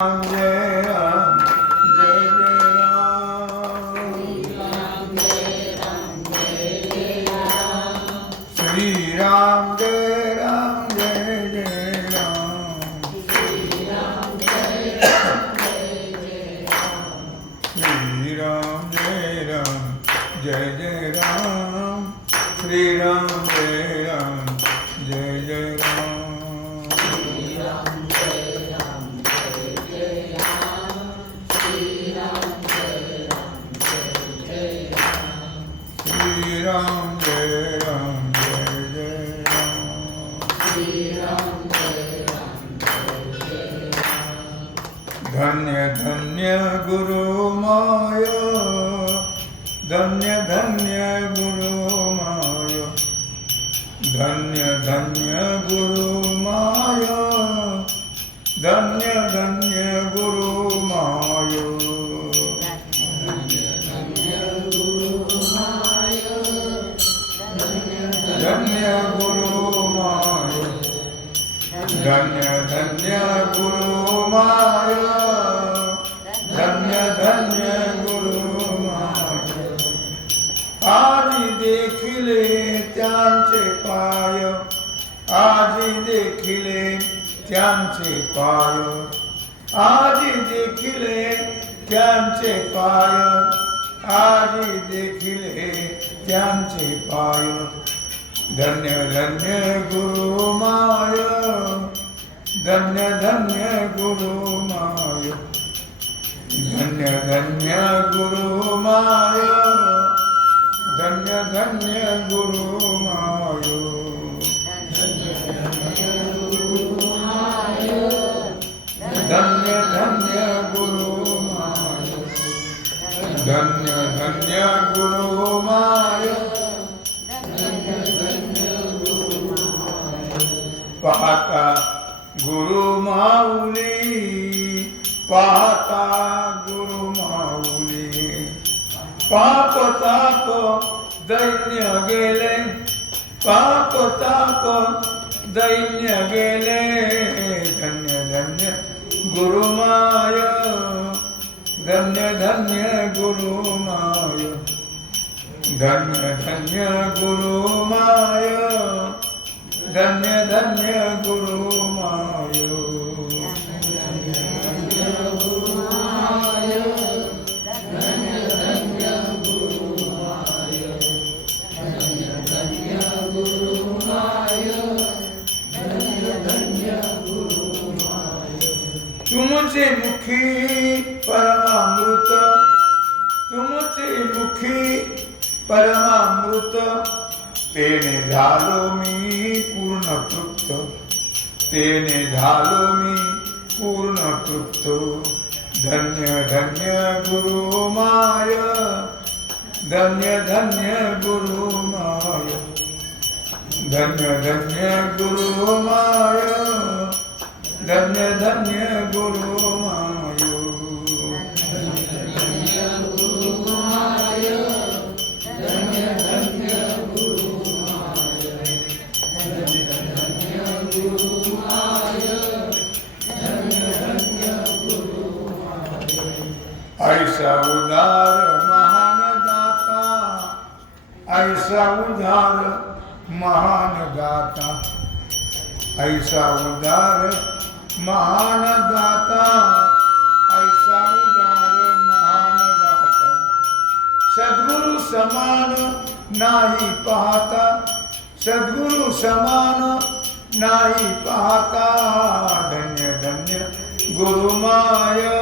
안돼 धन्य धन्य गुरु माय धन्य धन्य गुरु माय धन्य धन्य गुरु माय धन्य धन्य गुरु माय धन्य गुरु माय धन्य धन्य गुरु माय पाय। आजी देखिले त्यांचे पाय। आजी देखिले त्यांचे पाय। आजी देखिले त्यांचे पाय। धन्य धन्य गुरु माय। धन्य धन्य गुरु माय। धन्य धन्य गुरु माय। धन्य धन्य गुरु पाहता गुरु माऊली, पाहता गुरु माऊली। पाप ताप दैन्य गेले, पाप ताप दैन्य गेले। धन्य धन्य गुरुमाय धन्य धन्य गुरु गुरुमाय धन्य धन्य गुरुमाय धन्य धन्य गुरुमाय तुमसे मुखी परमामृत। तुमसे मुखी परमामृत। तेने झालो मी पूर्ण तृप्त। तेने झालो मी पूर्ण तृप्त। धन्य धन्य गुरु माय। धन्य धन्य गुरु माय। धन्य धन्य गुरु माय। धन्य धन्य गुरु ऐसा उदार महान दाता, ऐसा उदार महान दाता, ऐसा उदार महान दाता, ऐसा उदार महान दाता। सदगुरु समान नाही पाहता, सदगुरु समान नाही पाहता। धन्य धन्य, गुरुमाय।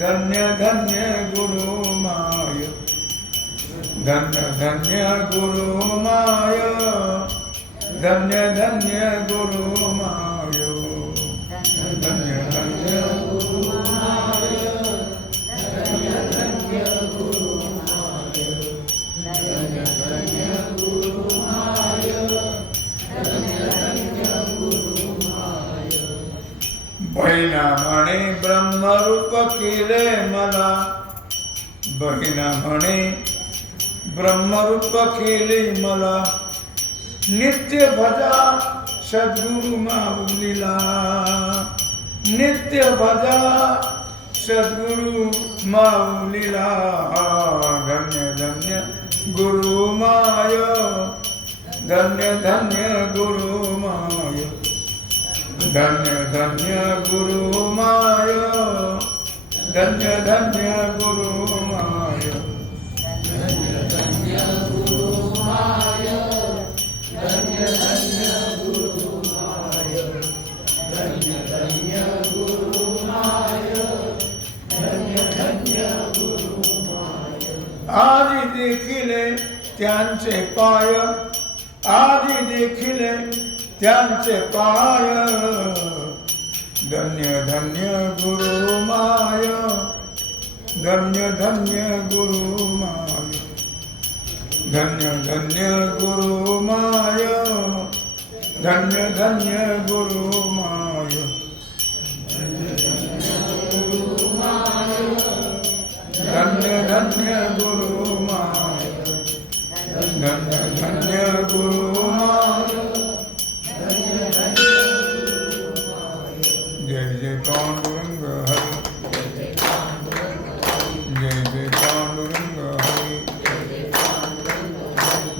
धन्य धन्य गुरु माय। धन्य धन्य गुरु माय। धन्य धन्य गुरुमाय बहिणा म्हणे ब्रह्मरूप केले मला. बहिणा म्हणे ब्रह्मरूप केले मला. नित्य भजा सद्गुरु माऊलीला नित्य भजा सद्गुरु माऊलीला धन्य धन्य गुरु माय. धन्य धन्य गुरु ధన్య ధన్య గురు మాయ ధన్య ధన్య గురు మాయ ధన్య ధన్య గురు మాయ ధన్య ధన్య గురు మాయ ధన్య ధన్య గురు మాయ ధన్య ధన్య గురు మాయ ఆది देखिले त्यांचे पाय आदि देखिले त्यांचे पाय धन्य धन्य गुरु माय। धन्य धन्य गुरु माय। धन्य धन्य गुरु माय। धन्य धन्य गुरु माय। धन्य धन्य गुरु माय। धन्य धन्य गुरु माय।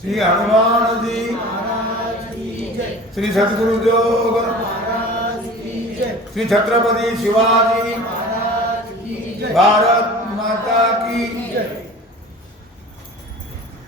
श्री हनुमान जी। श्री सतगुरु जोग। श्री छत्रपति शिवाजी। भारत माता की